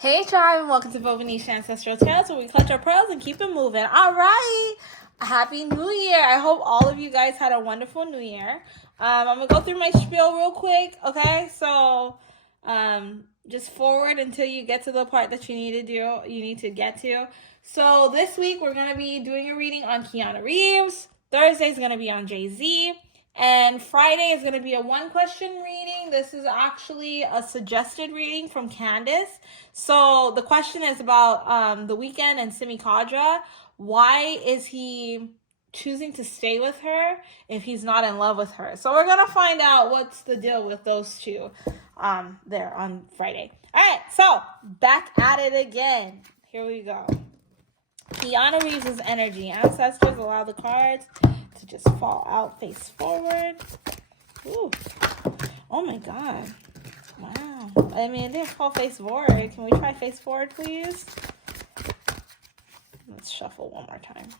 Hey tribe, and welcome to Bobo-Nesha Ancestral Tales, where we clutch our pearls and keep it moving. All right, Happy New Year! I hope all of you guys had a wonderful New Year. I'm gonna go through my spiel real quick, okay? So, just forward until you get to the part that you need to get to. So this week we're gonna be doing a reading on Keanu Reeves. Thursday is gonna be on Jay-Z. And Friday is going to be a one-question reading. This is actually a suggested reading from Candace. So the question is about The Weeknd and Simi Khadra. Why is he choosing to stay with her if he's not in love with her? So we're going to find out what's the deal with those two there on Friday. All right, so back at it again. Here we go. Keanu Reeves' energy. Ancestors, allow the cards to just fall out face forward. Ooh. Oh my god. Wow. I mean, it didn't fall face forward. Can we try face forward, please? Let's shuffle one more time.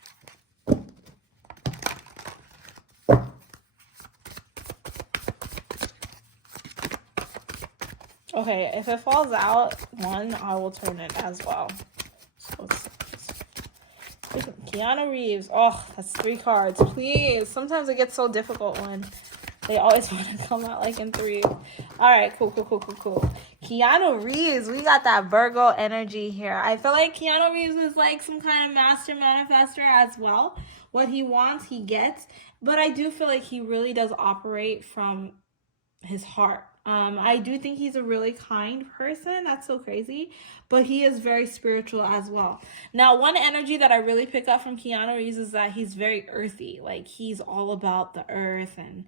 Okay, if it falls out one, I will turn it as well. So Keanu Reeves. Oh, that's 3 cards. Please. Sometimes it gets so difficult when they always want to come out like in 3. All right, cool. Keanu Reeves. We got that Virgo energy here. I feel like Keanu Reeves is like some kind of master manifester as well. What he wants, he gets. But I do feel like he really does operate from his heart. I do think he's a really kind person. That's so crazy. But he is very spiritual as well. Now, one energy that I really pick up from Keanu Reeves is that he's very earthy. Like, he's all about the earth and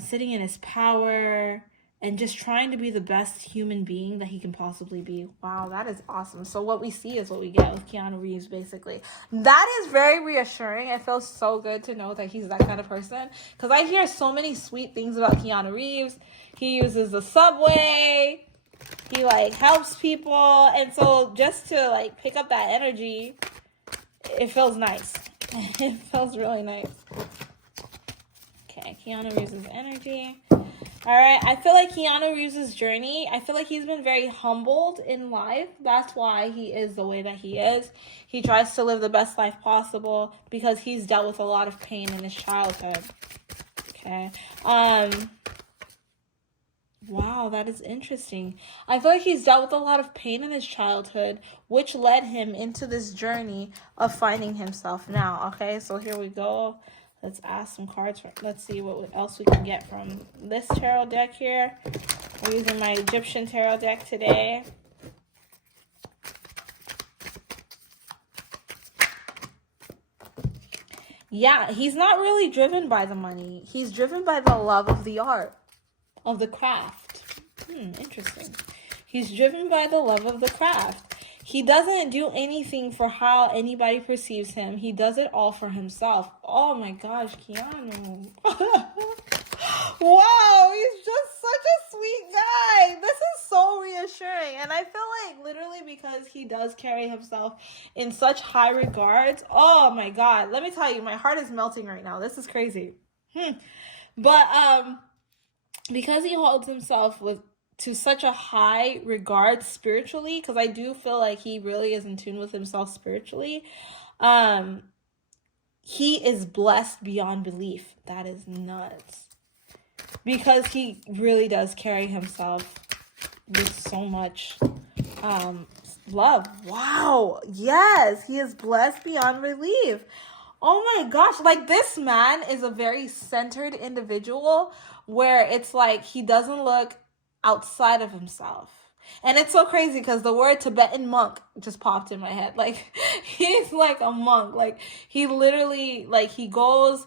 sitting in his power and just trying to be the best human being that he can possibly be. Wow, that is awesome. So what we see is what we get with Keanu Reeves, basically. That is very reassuring. It feels so good to know that he's that kind of person. Because I hear so many sweet things about Keanu Reeves. He uses the subway. He, helps people. And so just to, pick up that energy, it feels nice. It feels really nice. Okay, Keanu Reeves' energy. All right, I feel like Keanu Reeves' journey, I feel like he's been very humbled in life. That's why he is the way that he is. He tries to live the best life possible because he's dealt with a lot of pain in his childhood. Okay. Wow, that is interesting. I feel like he's dealt with a lot of pain in his childhood, which led him into this journey of finding himself now. Okay, so here we go. Let's ask some cards. Let's see what else we can get from this tarot deck here. I'm using my Egyptian tarot deck today. Yeah, he's not really driven by the money. He's driven by the love of the art, of the craft. Interesting. He's driven by the love of the craft. He doesn't do anything for how anybody perceives him. He does it all for himself. Oh my gosh, Keanu. Wow, he's just such a sweet guy. This is so reassuring. And I feel like literally because he does carry himself in such high regards. Oh my God. Let me tell you, my heart is melting right now. This is crazy. But because he holds himself to such a high regard spiritually, because I do feel like he really is in tune with himself spiritually, he is blessed beyond belief. That is nuts. Because he really does carry himself with so much love. Wow. Yes, he is blessed beyond belief. Oh my gosh. This man is a very centered individual where it's like he doesn't look outside of himself. And it's so crazy because the word Tibetan monk just popped in my head. He's like a monk. He literally, he goes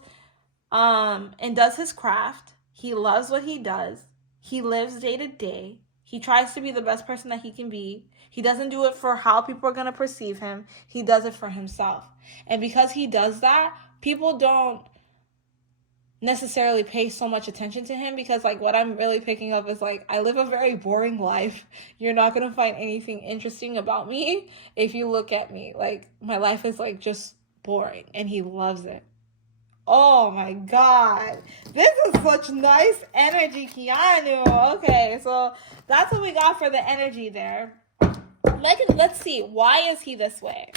and does his craft. He loves what he does. He lives day to day. He tries to be the best person that he can be. He doesn't do it for how people are going to perceive him. He does it for himself. And because he does that, people don't necessarily pay so much attention to him because what I'm really picking up is I live a very boring life. You're not going to find anything interesting about me if you look at me. My life is just boring, and he loves it. Oh my God. This is such nice energy, Keanu. Okay, so that's what we got for the energy there. Let's see. Why is he this way?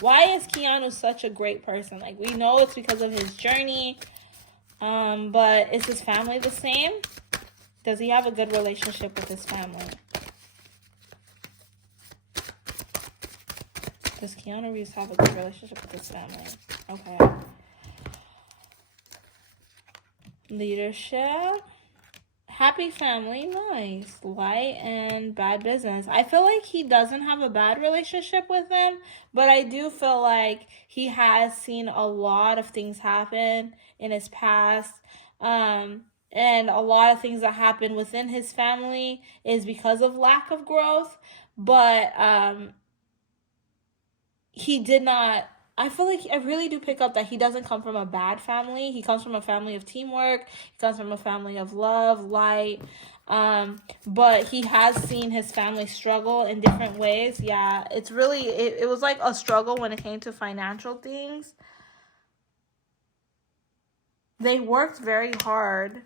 Why is Keanu such a great person? Like, we know it's because of his journey. But is his family the same? Does he have a good relationship with his family? Does Keanu Reeves have a good relationship with his family? Okay. Leadership. Happy family, nice. Light and bad business. I feel like he doesn't have a bad relationship with them, but I do feel like he has seen a lot of things happen in his past. And a lot of things that happen within his family is because of lack of growth. But he did not. I feel like I really do pick up that he doesn't come from a bad family. He comes from a family of teamwork. He comes from a family of love, light. But he has seen his family struggle in different ways. Yeah, it's really, it was like a struggle when it came to financial things. They worked very hard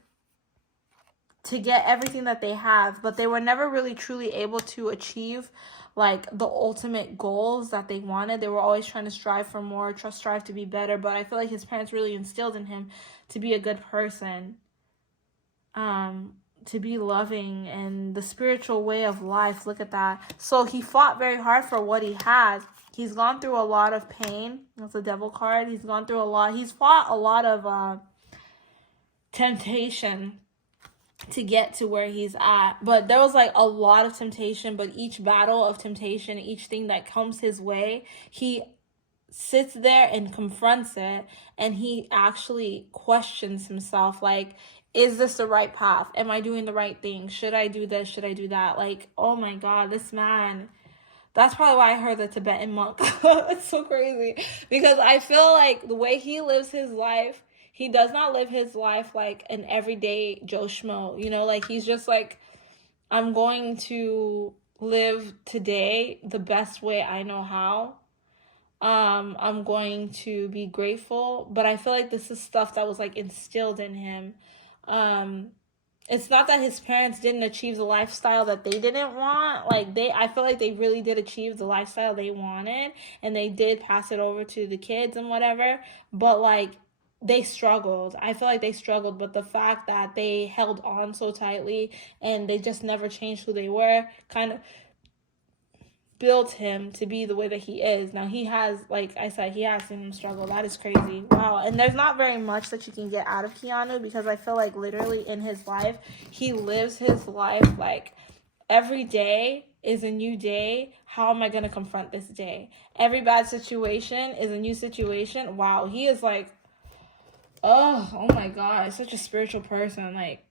to get everything that they have, but they were never really truly able to achieve like the ultimate goals that they wanted. They were always trying to strive for more, strive to be better, but I feel like his parents really instilled in him to be a good person, to be loving, and the spiritual way of life. Look at that. So he fought very hard for what he has. He's gone through a lot of pain. That's a devil card. He's gone through a lot. He's fought a lot of temptation to get to where he's at. But there was like a lot of temptation, but each battle of temptation, each thing that comes his way, he sits there and confronts it, and he actually questions himself, like, is this the right path? Am I doing the right thing? Should I do this? Should I do that? Like, oh my God, this man. That's probably why I heard the Tibetan monk. It's so crazy. Because I feel like the way he lives his life, he does not live his life like an everyday Joe Schmo. You know, like he's just like, I'm going to live today the best way I know how. I'm going to be grateful. But I feel like this is stuff that was like instilled in him. It's not that his parents didn't achieve the lifestyle that they didn't want. Like I feel like they really did achieve the lifestyle they wanted, and they did pass it over to the kids and whatever. But like, they struggled. I feel like they struggled, but the fact that they held on so tightly and they just never changed who they were kind of built him to be the way that he is. Now he has, like I said, he has seen him struggle. That is crazy. Wow. And there's not very much that you can get out of Keanu, because I feel like literally in his life, he lives his life like every day is a new day. How am I going to confront this day? Every bad situation is a new situation. Wow. He is like, oh my God, such a spiritual person. Like,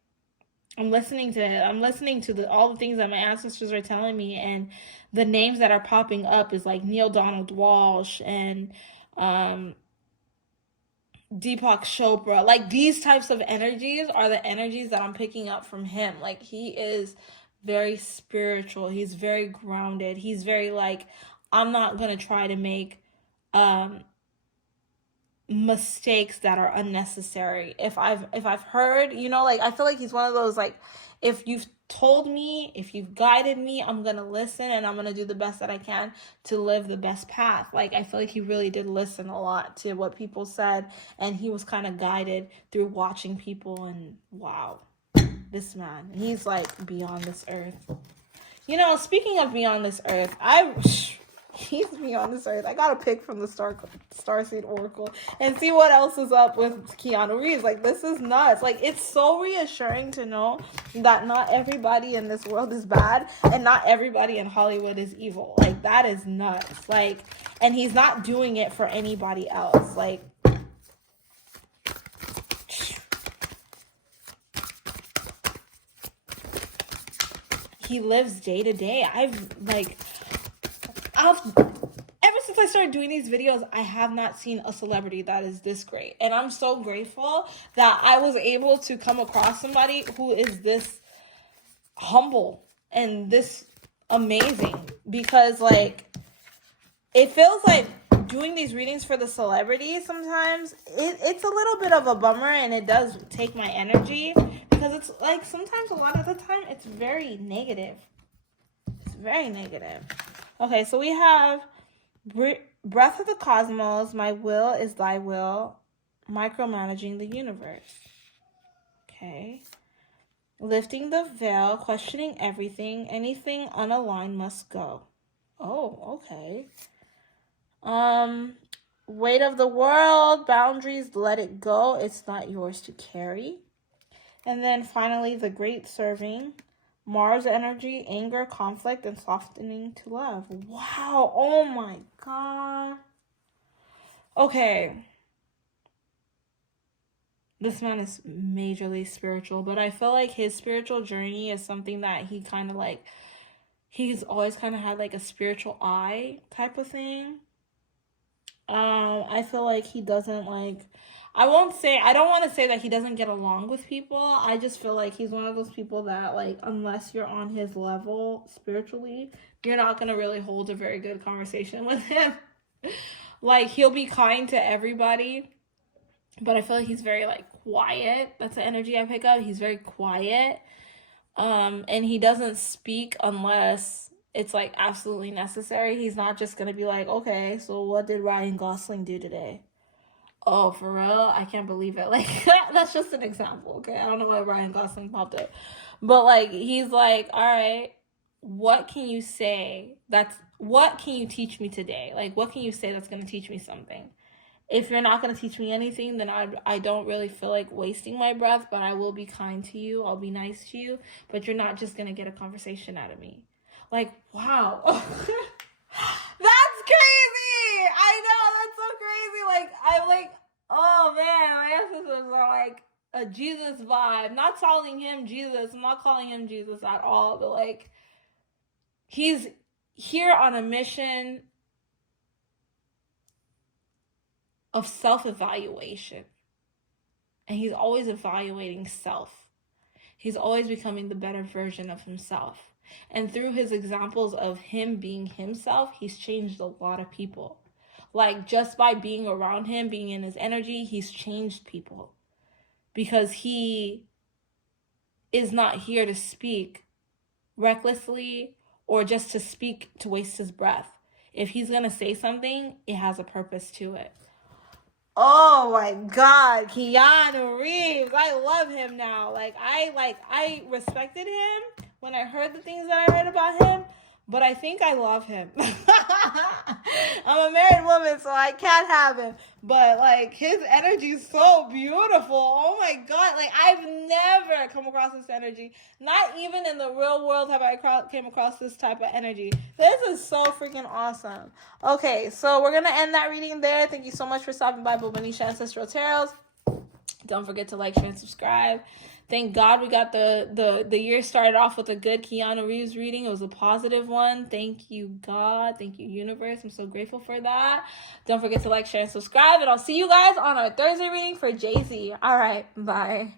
I'm listening to all the things that my ancestors are telling me, and the names that are popping up is like Neil Donald Walsh and Deepak Chopra. Like, these types of energies are the energies that I'm picking up from him. Like, he is very spiritual. He's very grounded. He's very like, I'm not gonna try to make mistakes that are unnecessary. If I've heard, you know, like, I feel like he's one of those, like, if you've told me, if you've guided me, I'm gonna listen, and I'm gonna do the best that I can to live the best path. Like, I feel like he really did listen a lot to what people said, and he was kind of guided through watching people. And wow, this man, he's like beyond this earth. You know, speaking of beyond this earth, he's beyond this earth. I gotta pick from the Starseed Oracle and see what else is up with Keanu Reeves. Like, this is nuts. Like, it's so reassuring to know that not everybody in this world is bad, and not everybody in Hollywood is evil. Like, that is nuts. Like, and he's not doing it for anybody else. Like, he lives day to day. Ever since I started doing these videos, I have not seen a celebrity that is this great. And I'm so grateful that I was able to come across somebody who is this humble and this amazing. Because, like, it feels like doing these readings for the celebrities sometimes, it's a little bit of a bummer, and it does take my energy. Because it's like, sometimes, a lot of the time, it's very negative. It's very negative. Okay, so we have breath of the cosmos, my will is thy will, micromanaging the universe. Okay. Lifting the veil, questioning everything, anything unaligned must go. Oh, okay. Weight of the world, boundaries, let it go. It's not yours to carry. And then finally, the great serving, Mars energy, anger, conflict, and softening to love. Wow. Oh my God. Okay. This man is majorly spiritual, but I feel like his spiritual journey is something that he kind of like, he's always kind of had like a spiritual eye type of thing. I feel like he doesn't like, I don't want to say that he doesn't get along with people. I just feel like he's one of those people that, like, unless you're on his level spiritually, you're not going to really hold a very good conversation with him. Like, he'll be kind to everybody, but I feel like he's very, like, quiet. That's the energy I pick up. He's very quiet. And he doesn't speak unless it's, like, absolutely necessary. He's not just going to be like, okay, so what did Ryan Gosling do today? Oh, for real? I can't believe it. Like, that's just an example, okay? I don't know why Ryan Gosling popped up. But, like, he's like, all right, what can you say what can you teach me today? Like, what can you say that's going to teach me something? If you're not going to teach me anything, then I don't really feel like wasting my breath, but I will be kind to you. I'll be nice to you, but you're not just going to get a conversation out of me. Like, wow. That's crazy. I know, that's so crazy. Like, I'm like, oh man, my ancestors are like a Jesus vibe. Not calling him Jesus. I'm not calling him Jesus at all, but like, he's here on a mission of self-evaluation. And he's always evaluating self. He's always becoming the better version of himself. And through his examples of him being himself, he's changed a lot of people. Like, just by being around him, being in his energy, he's changed people. Because he is not here to speak recklessly or just to speak to waste his breath. If he's going to say something, it has a purpose to it. Oh my God, Keanu Reeves. I love him now. I respected him when I heard the things that I read about him, but I think I love him. I'm a married woman, so I can't have him. But like, his energy is so beautiful. Oh my God. Like, I've never come across this energy. Not even in the real world have I came across this type of energy. This is so freaking awesome. Okay, so we're going to end that reading there. Thank you so much for stopping by Bobo-Nesha Ancestral Tarots. Don't forget to like, share, and subscribe. Thank God we got the year started off with a good Keanu Reeves reading. It was a positive one. Thank you, God. Thank you, universe. I'm so grateful for that. Don't forget to like, share, and subscribe. And I'll see you guys on our Thursday reading for Jay-Z. All right, bye.